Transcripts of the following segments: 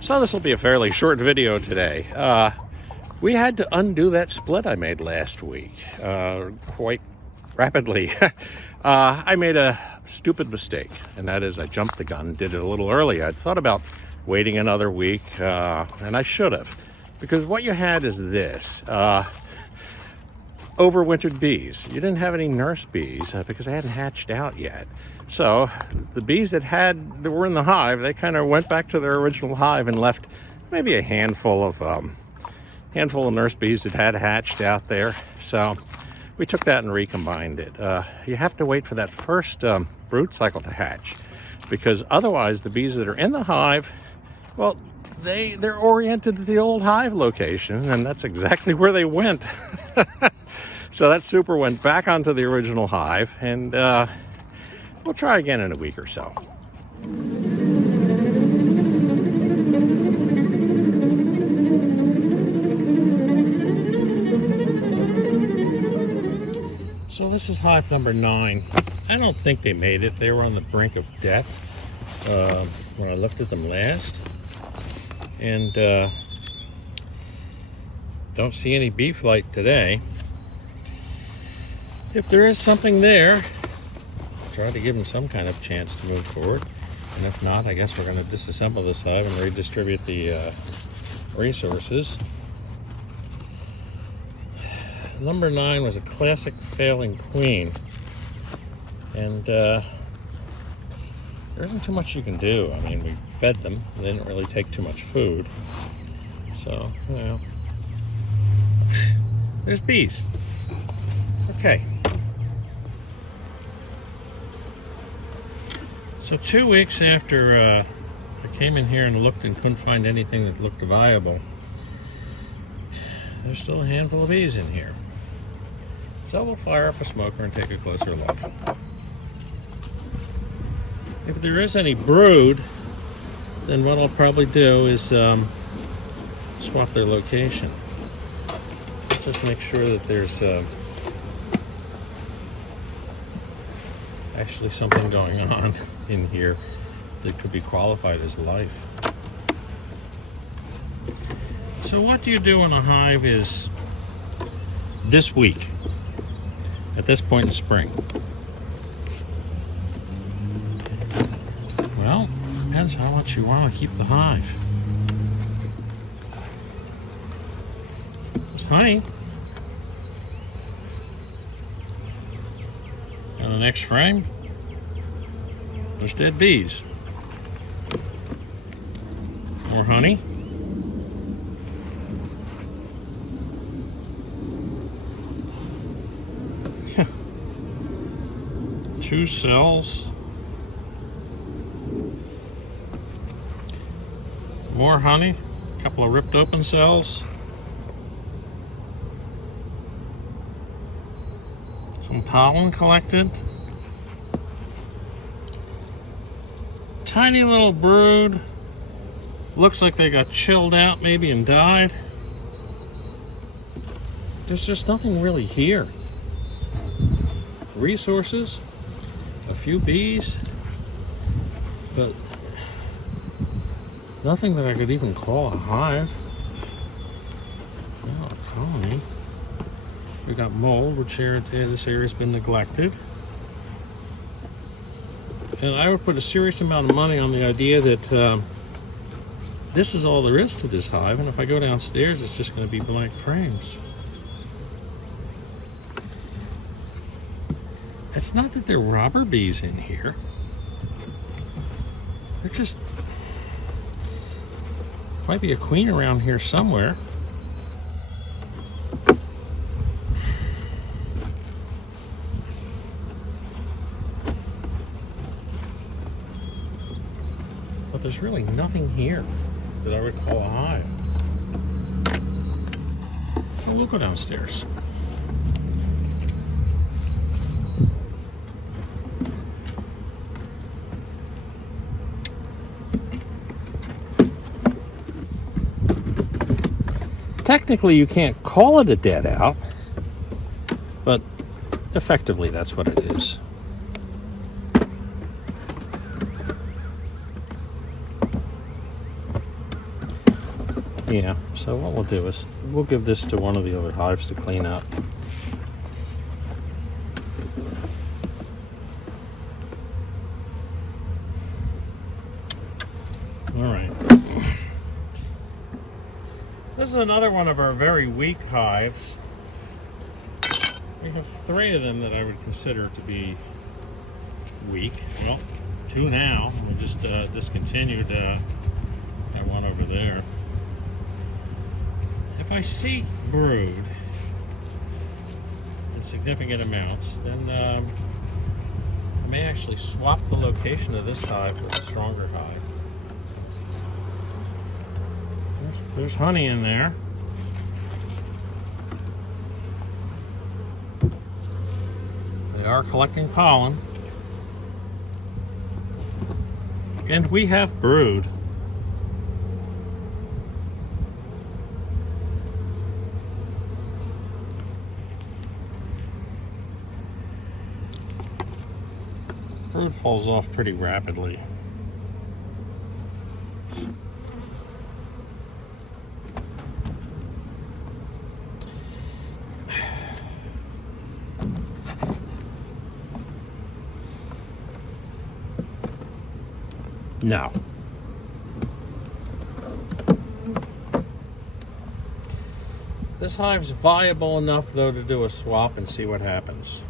So this will be a fairly short video today. We had to undo that split I made last week quite rapidly. I made a stupid mistake, and that is I jumped the gun, did it a little early. I'd thought about waiting another week, and I should have. Because what you had is this. Overwintered bees. You didn't have any nurse bees because they hadn't hatched out yet. So the bees that were in the hive, they kind of went back to their original hive and left maybe a handful of nurse bees that had hatched out there. So we took that and recombined it. You have to wait for that first brood cycle to hatch, because otherwise the bees that are in the hive, well, they're oriented to the old hive location, and that's exactly where they went. So that super went back onto the original hive, and we'll try again in a week or so. So this is hive number 9. I don't think they made it. They were on the brink of death when I looked at them last. And don't see any bee flight today. If there is something there, try to give them some kind of chance to move forward. And if not, I guess we're going to disassemble this hive and redistribute the resources. Number 9 was a classic failing queen. And there isn't too much you can do. I mean, we fed them. They didn't really take too much food. So, you know, there's bees. Okay. So 2 weeks after I came in here and looked and couldn't find anything that looked viable, there's still a handful of bees in here. So we'll fire up a smoker and take a closer look. If there is any brood, then what I'll probably do is swap their location. Just make sure that there's actually something going on in here that could be qualified as life. So what do you do in a hive is this week, at this point in spring? Well, depends how much you want to keep the hive. There's honey. On the next frame, there's dead bees. More honey. Two cells. More honey. A couple of ripped open cells. Some pollen collected. Tiny little brood. Looks like they got chilled out maybe and died. There's just nothing really here. Resources, a few bees, but nothing that I could even call a hive. Oh, a colony. We got mold, which this area's been neglected. And I would put a serious amount of money on the idea that this is all there is to this hive, and if I go downstairs, it's just going to be blank frames. It's not that there are robber bees in here. They're just... might be a queen around here somewhere. But there's really nothing here that I would call a hive. So we'll go downstairs. Technically, you can't call it a dead out, but effectively that's what it is. Yeah, so what we'll do is we'll give this to one of the other hives to clean up. All right. This is another one of our very weak hives. We have 3 of them that I would consider to be weak. Well, 2 now. We just discontinued that one over there. If I see brood in significant amounts, then I may actually swap the location of this hive with a stronger hive. There's honey in there. They are collecting pollen. And we have brood. Brood falls off pretty rapidly. No. This hive's viable enough, though, to do a swap and see what happens.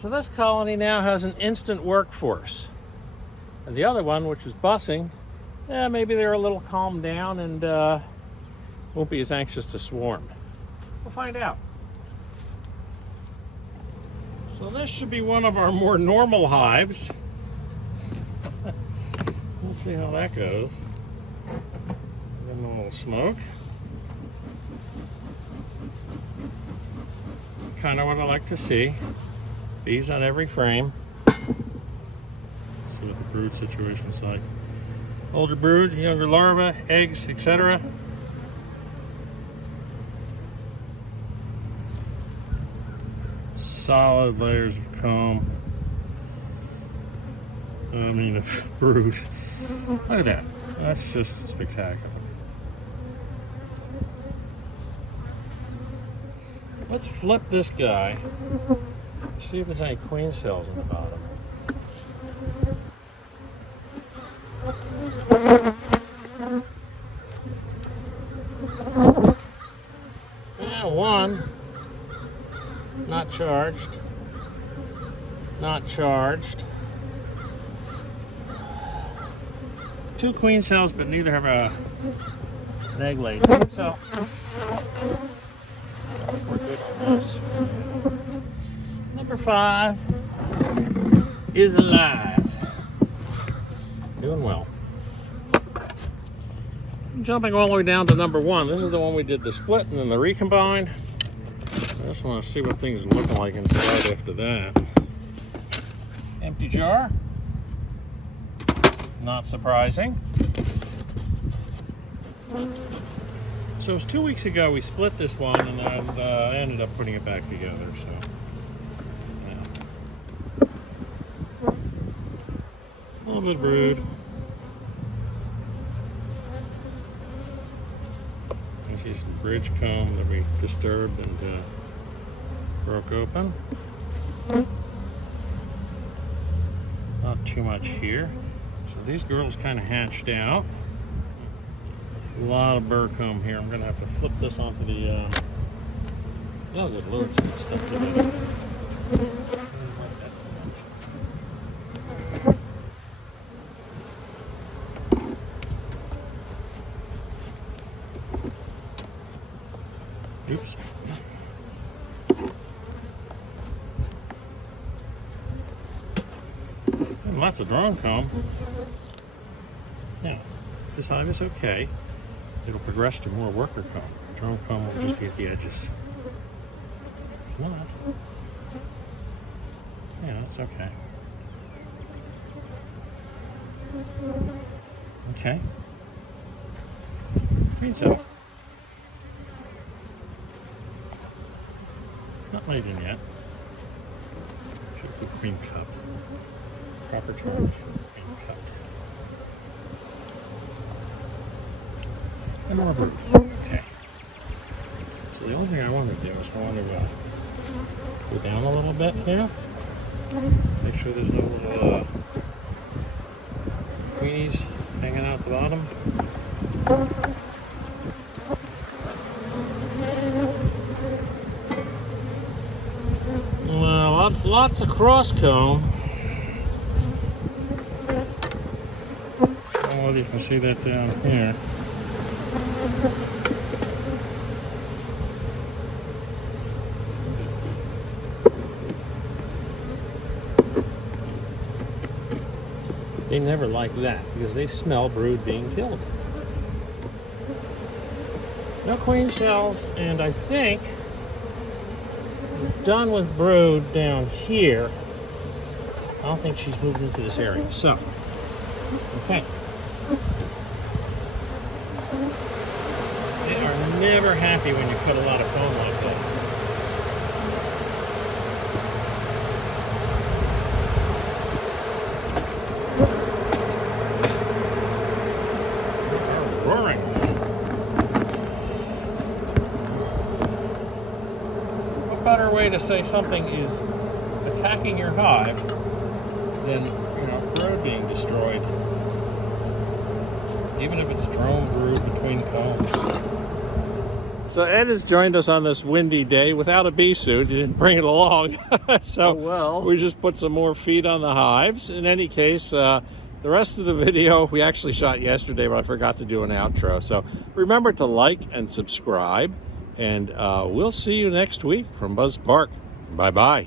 So this colony now has an instant workforce. And the other one, which was bussing, maybe they're a little calmed down and won't be as anxious to swarm. We'll find out. So this should be one of our more normal hives. We'll see how that goes. Give them a little smoke. Kind of what I like to see. Bees on every frame. Let's see what the brood situation's like. Older brood, younger larvae, eggs, etc. Solid layers of comb. I mean, of brood. Look at that. That's just spectacular. Let's flip this guy. See if there's any queen cells in the bottom. Yeah, 1. Not charged. Not charged. 2 queen cells, but neither have an egg laid. So we're good on this. Number 5 is alive. Doing well. Jumping all the way down to number 1. This is the one we did the split and then the recombine. I just want to see what things are looking like inside after that. Empty jar. Not surprising. So it was 2 weeks ago we split this one and I ended up putting it back together. So. A little bit of brood. I see some bridge comb that we disturbed and broke open. Not too much here. So these girls kind of hatched out. A lot of burr comb here. I'm going to have to flip this onto the... oh, good lord, it's stuck together. Well, that's a drone comb. Yeah, this hive is okay. It'll progress to more worker comb. Drone comb will just be at the edges. Not. Yeah, that's okay. Okay. I think so. Not laid in yet. Should be cream cup. Proper charge. Cream cup. And more brood. Okay. So the only thing I want to do is I want to go down a little bit here. Make sure there's no little queenies hanging out the bottom. Well, lots of cross comb. Oh, you can see that down here. They never like that because they smell brood being killed. No queen cells, and I think we're done with brood down here. I don't think she's moved into this area. So, okay. They are never happy when you cut a lot of foam like that. Better way to say something is attacking your hive than, brood being destroyed. Even if it's drone brood between combs. So Ed has joined us on this windy day without a bee suit. He didn't bring it along. So well, we just put some more feed on the hives. In any case, the rest of the video we actually shot yesterday, but I forgot to do an outro. So remember to like and subscribe. And we'll see you next week from Buzz Park. Bye-bye.